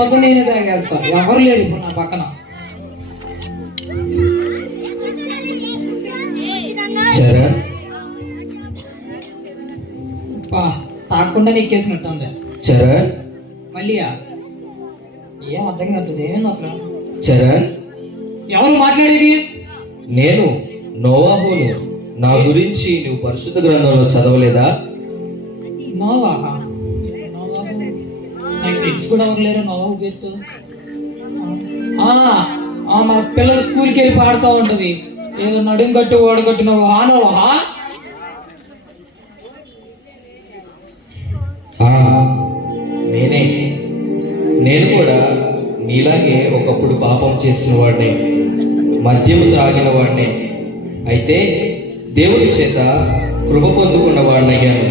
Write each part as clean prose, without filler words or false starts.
మొత్తం నేనే తాగేస్తా, ఎవరు లేరు ఇప్పుడు నా పక్కన. చరణ్, తాగకుండా ఎక్కేసినట్టుంది. చరణ్, మళ్ళీ ఏం అర్థం కాదు, ఏమైంది అసలు? చరణ్, ఎవరు మాట్లాడేది? నేను నోవాహును. నా గురించి నువ్వు పరిశుద్ధ గ్రంథంలో చదవలేదా? నోవాహా? నోవాహు నాకు ఫ్రెండ్స్ కూడా ఎవరు లేరు నోవాహు పేరుతో. మా పిల్లలు స్కూల్కి వెళ్ళి పాడుతూ ఉంటది, ఏదో నడుం కట్టు ఓడగట్టు నోవాహా నోవాహా. నేనే. నేను కూడా నీలాగే ఒకప్పుడు పాపం చేసిన వాడినే, మద్యము త్రాగిన వాడినే. అయితే దేవుని చేత కృప పొందుకున్న వాడినయ్యాను.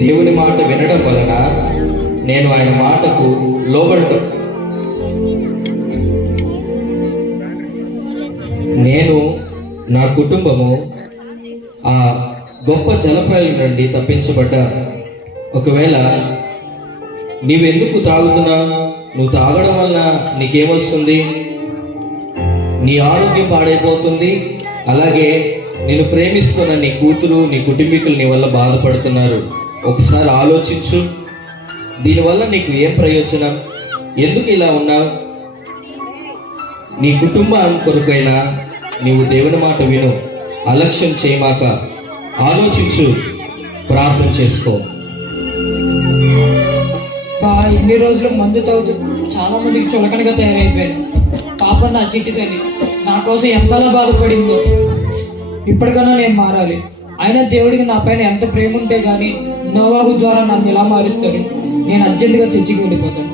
దేవుని మాట వినడం వలన నేను ఆయన మాటకు లోబడటం. నేను నా కుటుంబము ఆ గొప్ప జలప్రలయం నుండి తప్పించబడ్డాను. ఒకవేళ నీవెందుకు తాగుతున్నావు? నువ్వు తాగడం వల్ల నీకేమొస్తుంది? నీ ఆరోగ్యం పాడైపోతుంది. అలాగే నేను ప్రేమిస్తున్న నీ కూతురు, నీ కుటుంబీకులు నీ వల్ల బాధపడుతున్నారు. ఒకసారి ఆలోచించు, దీనివల్ల నీకు ఏం ప్రయోజనం? ఎందుకు ఇలా ఉన్నావు? నీ కుటుంబం కొరకైనా నీవు దేవుని మాట విను, అలక్ష్యం చేయమాక. ఆలోచించు, ప్రార్థన చేసుకో. ఇన్ని రోజులు మందు తాగుతూ చాలా మందికి చులకనగా తయారైపోయాను. పాపం నా చిట్టి తల్లి నా కోసం ఎంతలా బాధపడిందో. ఇప్పటికన్నా నేను మారాలి. అయినా దేవుడికి నా పైన ఎంత ప్రేమ ఉంటే గానీ నోవాహు ద్వారా నన్ను ఎలా మారుస్తాడు? నేను అర్జెంటుగా చర్చికి వెళ్ళిపోతాను.